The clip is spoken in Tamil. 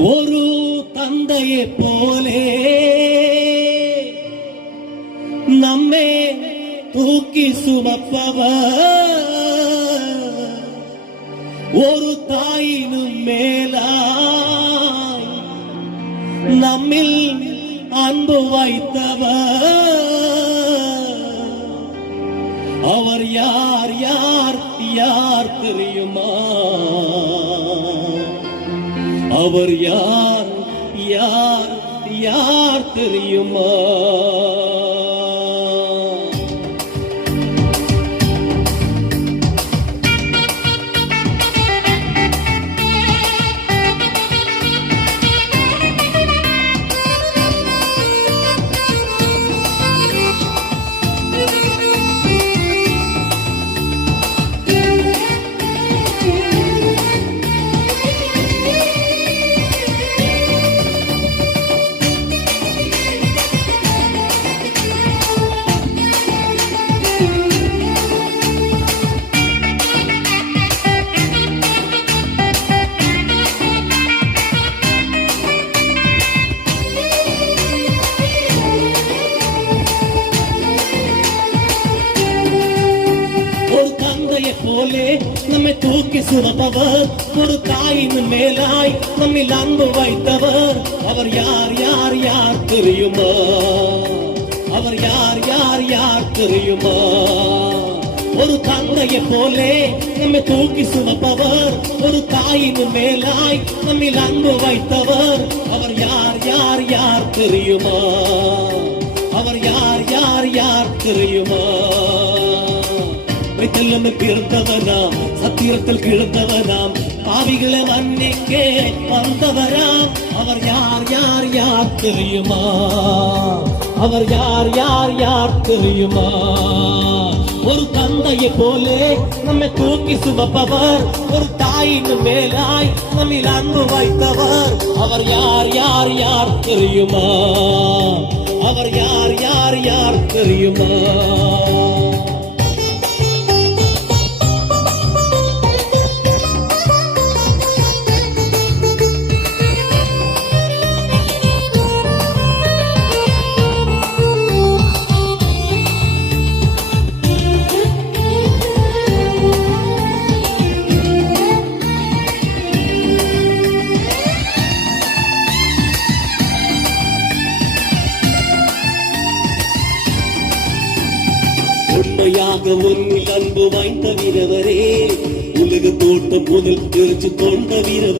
ஒரு தந்தையை போலே நம்மை தூக்கி சுமப்பவர், ஒரு தாயினும் மேலாய் நம்மில் அன்பு வைத்தவர். அவர் யார் யார் யார் தெரியுமா? அவர் யார் யார் யார் தெரியுமா? போலே நம்மை தூக்கி சுமப்பவர், ஒரு தாயின் மேலாய் நம்மில் அன்பு வைத்தவர். அவர் யார் யார் யார் தெரியுமா? அவர் யார் யார் யார் தெரியுமா? ஒரு தந்தையை போலே நம்மை தூக்கி சுமப்பவர், ஒரு தாயின் மேலாய் நம்மில் அன்பு வைத்தவர். அவர் யார் யார் யார் தெரியுமா? அவர் யார் யார் யார் தெரியுமா? பிறந்தவராம், சத்திரத்தில் கிழந்தவராம், பாவிகளை மன்னிக்க வந்தவராம். அவர் யார் யார் யார் தெரியுமா? அவர் யார் யார் யார் தெரியுமா? ஒரு தந்தையை போலே நம்மை தூக்கி சுமப்பவர், ஒரு தாயின் மேலாய் நம்மில் அன்பு வைத்தவர். அவர் யார் யார் யார் தெரியுமா? அவர் யார் யார் யார் தெரியுமா? உண்மையாக உன்னில் அன்பு வாய்ந்த வீரவரே, உலக தோட்டம் முதல் தெரிச்சு கொண்ட வீரவர்.